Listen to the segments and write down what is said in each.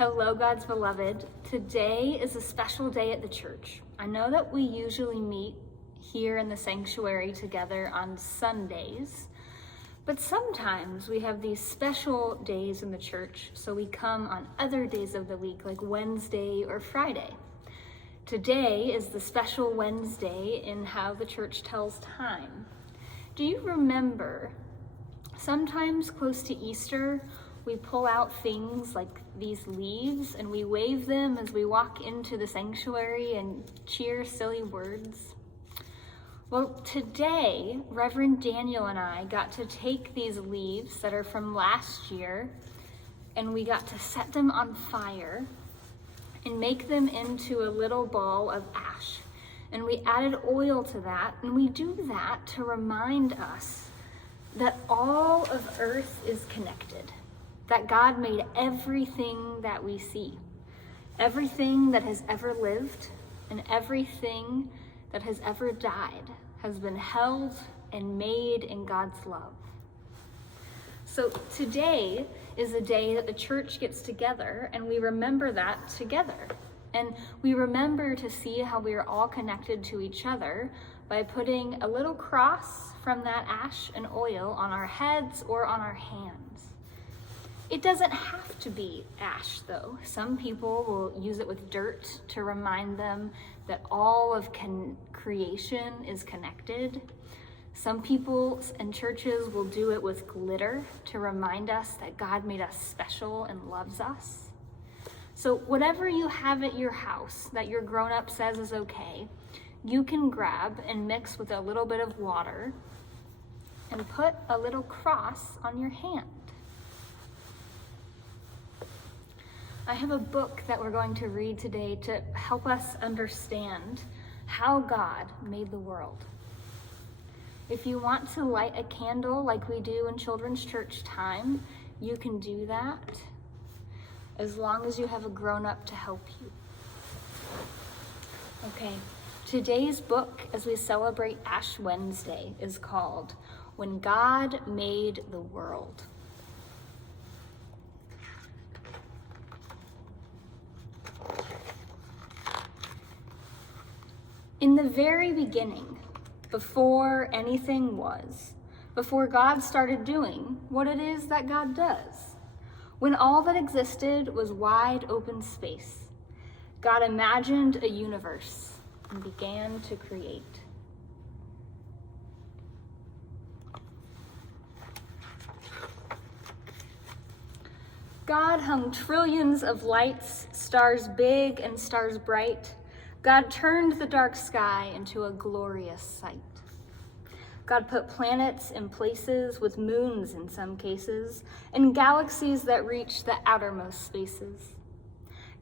Hello, God's beloved. Today is a special day at the church. I know that we usually meet here in the sanctuary together on Sundays, but sometimes we have these special days in the church, so we come on other days of the week, like Wednesday or Friday. Today is the special Wednesday in how the church tells time. Do you remember, sometimes close to Easter, we pull out things like these leaves and we wave them as we walk into the sanctuary and cheer silly words? Well, today, Reverend Daniel and I got to take these leaves that are from last year and we got to set them on fire and make them into a little ball of ash. And we added oil to that, and we do that to remind us that all of earth is connected. That God made everything that we see, everything that has ever lived and everything that has ever died has been held and made in God's love. So today is a day that the church gets together and we remember that together. And we remember to see how we are all connected to each other by putting a little cross from that ash and oil on our heads or on our hands. It doesn't have to be ash, though. Some people will use it with dirt to remind them that all of creation is connected. Some people and churches will do it with glitter to remind us that God made us special and loves us. So whatever you have at your house that your grown-up says is okay, you can grab and mix with a little bit of water and put a little cross on your hand. I have a book that we're going to read today to help us understand how God made the world. If you want to light a candle like we do in children's church time, you can do that as long as you have a grown-up to help you. Okay, today's book as we celebrate Ash Wednesday is called When God Made the World. In the very beginning, before anything was, before God started doing what it is that God does, when all that existed was wide open space, God imagined a universe and began to create. God hung trillions of lights, stars big and stars bright. God turned the dark sky into a glorious sight. God put planets in places with moons in some cases, and galaxies that reach the outermost spaces.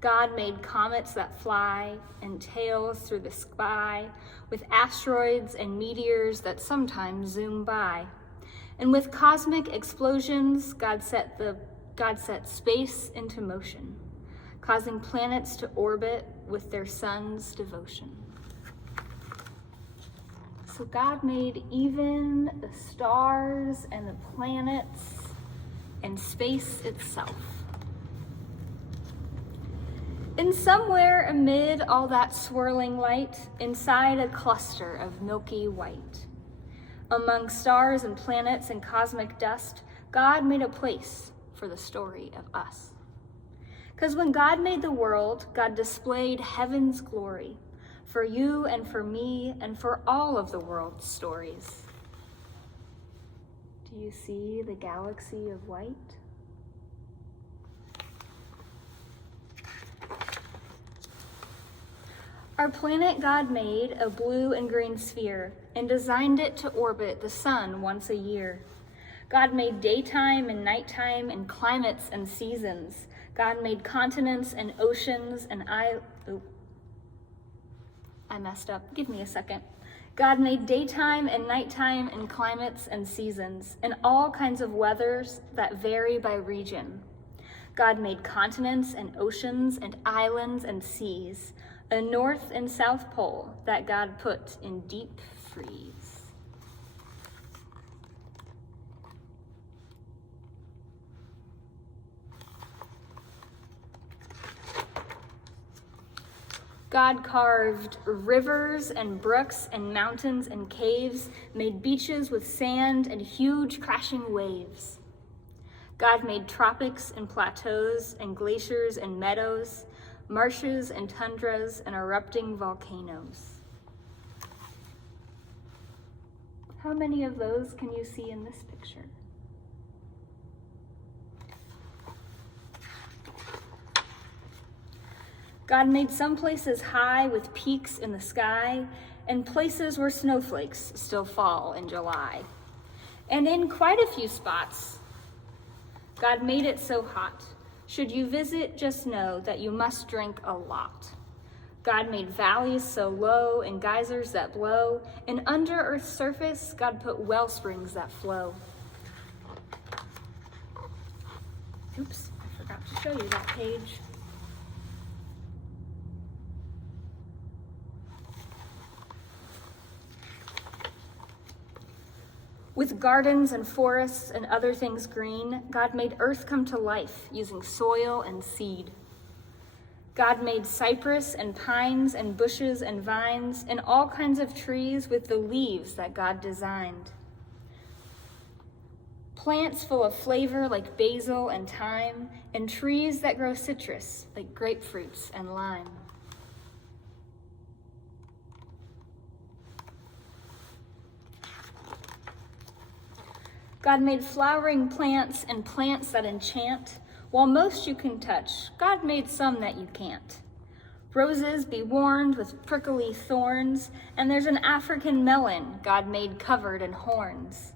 God made comets that fly and tails through the sky, with asteroids and meteors that sometimes zoom by. And with cosmic explosions, God set space into motion, causing planets to orbit with their sun's devotion. So God made even the stars and the planets and space itself. And somewhere amid all that swirling light, inside a cluster of milky white, among stars and planets and cosmic dust, God made a place for the story of us. Because when God made the world, God displayed heaven's glory for you and for me and for all of the world's stories. Do you see the galaxy of white? Our planet God made a blue and green sphere and designed it to orbit the sun once a year. God made daytime and nighttime and climates and seasons. God made continents and oceans and I messed up. Give me a second. God made daytime and nighttime and climates and seasons and all kinds of weathers that vary by region. God made continents and oceans and islands and seas, a north and south pole that God put in deep freeze. God carved rivers and brooks and mountains and caves, made beaches with sand and huge crashing waves. God made tropics and plateaus and glaciers and meadows, marshes and tundras and erupting volcanoes. How many of those can you see in this picture? God made some places high with peaks in the sky and places where snowflakes still fall in July. And in quite a few spots, God made it so hot. Should you visit, just know that you must drink a lot. God made valleys so low and geysers that blow, and under Earth's surface, God put well springs that flow. Oops, I forgot to show you that page. With gardens and forests and other things green, God made earth come to life using soil and seed. God made cypress and pines and bushes and vines and all kinds of trees with the leaves that God designed. Plants full of flavor like basil and thyme, and trees that grow citrus like grapefruits and lime. God made flowering plants and plants that enchant. While most you can touch, God made some that you can't. Roses be warned with prickly thorns, and there's an African melon God made covered in horns.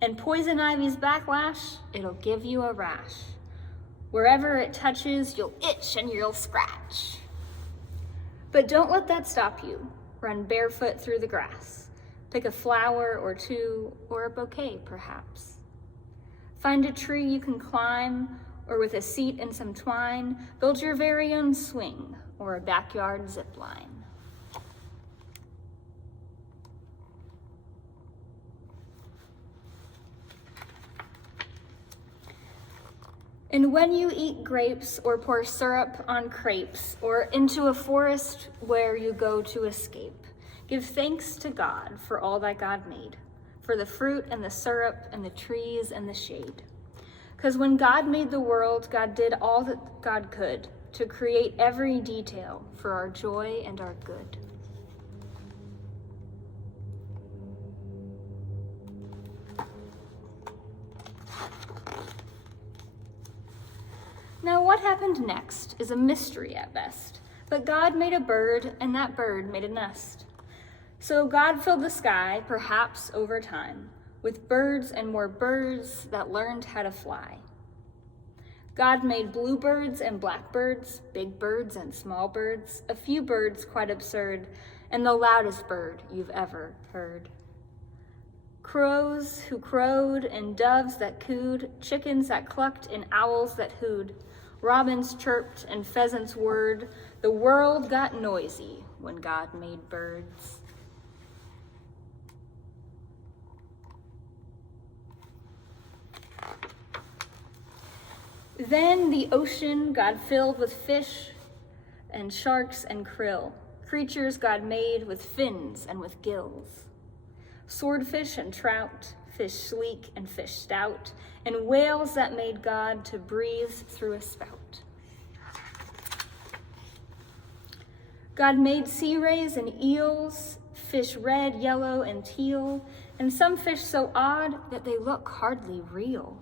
And poison ivy's backlash, it'll give you a rash. Wherever it touches, you'll itch and you'll scratch. But don't let that stop you. Run barefoot through the grass. Pick a flower or two, or a bouquet, perhaps. Find a tree you can climb, or with a seat and some twine, build your very own swing or a backyard zip line. And when you eat grapes or pour syrup on crepes or into a forest where you go to escape, give thanks to God for all that God made, for the fruit and the syrup and the trees and the shade. Because when God made the world, God did all that God could to create every detail for our joy and our good. Now, what happened next is a mystery at best, but God made a bird, and that bird made a nest. So God filled the sky, perhaps over time, with birds and more birds that learned how to fly. God made bluebirds and blackbirds, big birds and small birds, a few birds quite absurd, and the loudest bird you've ever heard. Crows who crowed and doves that cooed, chickens that clucked and owls that hooed, robins chirped and pheasants whirred. The world got noisy when God made birds. Then the ocean God filled with fish and sharks and krill, creatures God made with fins and with gills. Swordfish and trout, fish sleek and fish stout, and whales that made God to breathe through a spout. God made sea rays and eels, fish red, yellow, and teal, and some fish so odd that they look hardly real.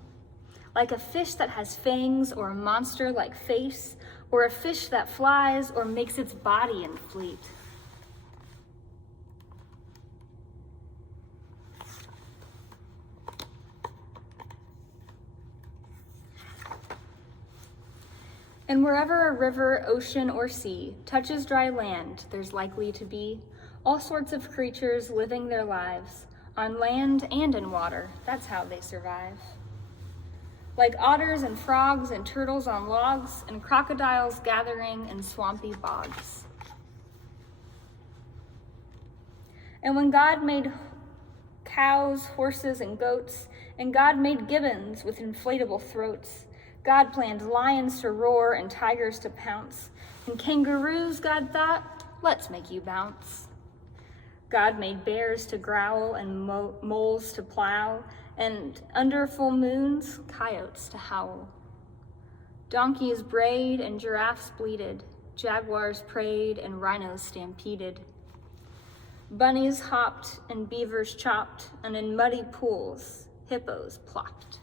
Like a fish that has fangs or a monster-like face, or a fish that flies or makes its body inflate. And wherever a river, ocean, or sea touches dry land, there's likely to be all sorts of creatures living their lives, on land and in water. That's how they survive. Like otters and frogs and turtles on logs, and crocodiles gathering in swampy bogs. And when God made cows, horses, and goats, and God made gibbons with inflatable throats, God planned lions to roar and tigers to pounce, and kangaroos, God thought, let's make you bounce. God made bears to growl and moles to plow, and under full moons, coyotes to howl. Donkeys brayed and giraffes bleated, jaguars prayed and rhinos stampeded. Bunnies hopped and beavers chopped, and in muddy pools, hippos plopped.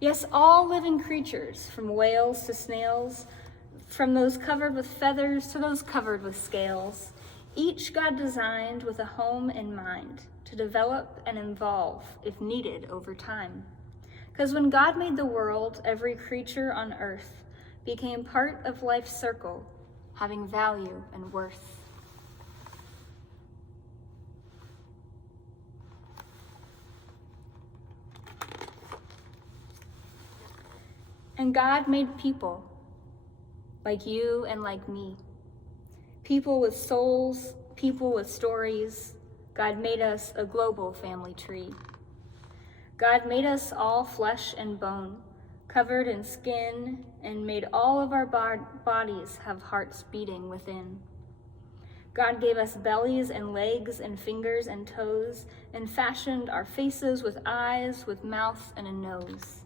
Yes, all living creatures, from whales to snails, from those covered with feathers to those covered with scales, each God designed with a home in mind to develop and evolve if needed over time. Because when God made the world, every creature on earth became part of life's circle, having value and worth. And God made people, like you and like me. People with souls, people with stories. God made us a global family tree. God made us all flesh and bone, covered in skin, and made all of our bodies have hearts beating within. God gave us bellies and legs and fingers and toes, and fashioned our faces with eyes, with mouth and a nose.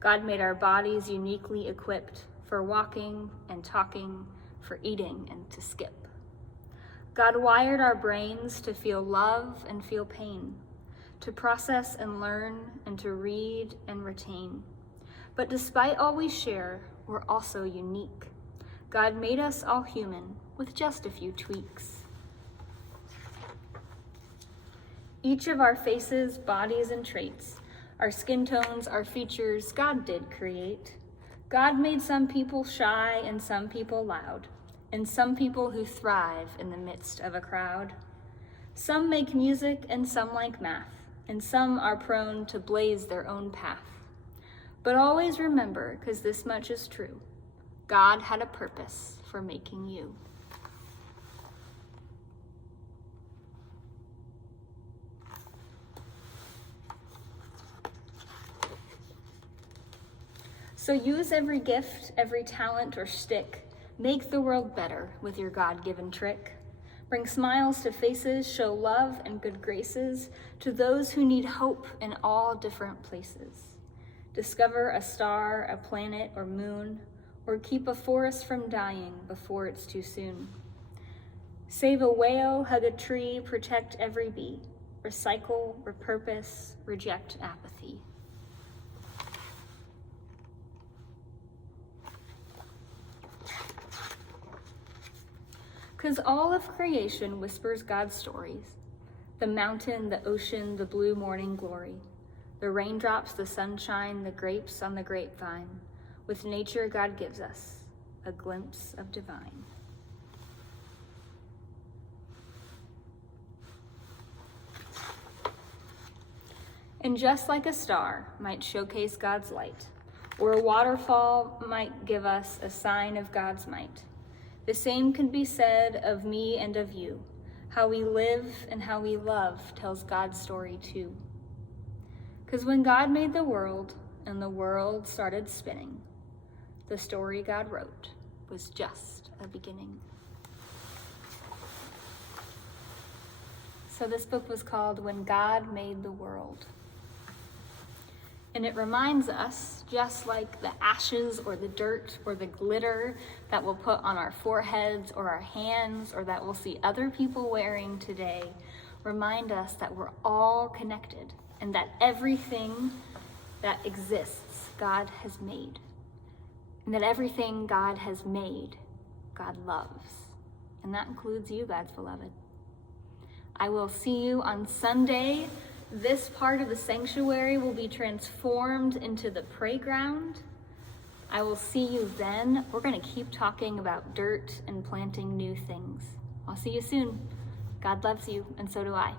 God made our bodies uniquely equipped for walking and talking, for eating and to skip. God wired our brains to feel love and feel pain, to process and learn and to read and retain. But despite all we share, we're also unique. God made us all human with just a few tweaks. Each of our faces, bodies, and traits, our skin tones, our features, God did create. God made some people shy and some people loud, and some people who thrive in the midst of a crowd. Some make music and some like math, and some are prone to blaze their own path. But always remember, because this much is true, God had a purpose for making you. So use every gift, every talent or stick. Make the world better with your God-given trick. Bring smiles to faces, show love and good graces to those who need hope in all different places. Discover a star, a planet, or moon, or keep a forest from dying before it's too soon. Save a whale, hug a tree, protect every bee. Recycle, repurpose, reject apathy. Because all of creation whispers God's stories. The mountain, the ocean, the blue morning glory. The raindrops, the sunshine, the grapes on the grapevine. With nature, God gives us a glimpse of divine. And just like a star might showcase God's light, or a waterfall might give us a sign of God's might, the same can be said of me and of you. How we live and how we love tells God's story too. Because when God made the world and the world started spinning, the story God wrote was just a beginning. So this book was called When God Made the World. And it reminds us, just like the ashes or the dirt or the glitter that we'll put on our foreheads or our hands or that we'll see other people wearing today, remind us that we're all connected and that everything that exists, God has made. And that everything God has made, God loves. And that includes you, God's beloved. I will see you on Sunday. This part of the sanctuary will be transformed into the playground. I will see you then. We're going to keep talking about dirt and planting new things. I'll see you soon. God loves you, and so do I.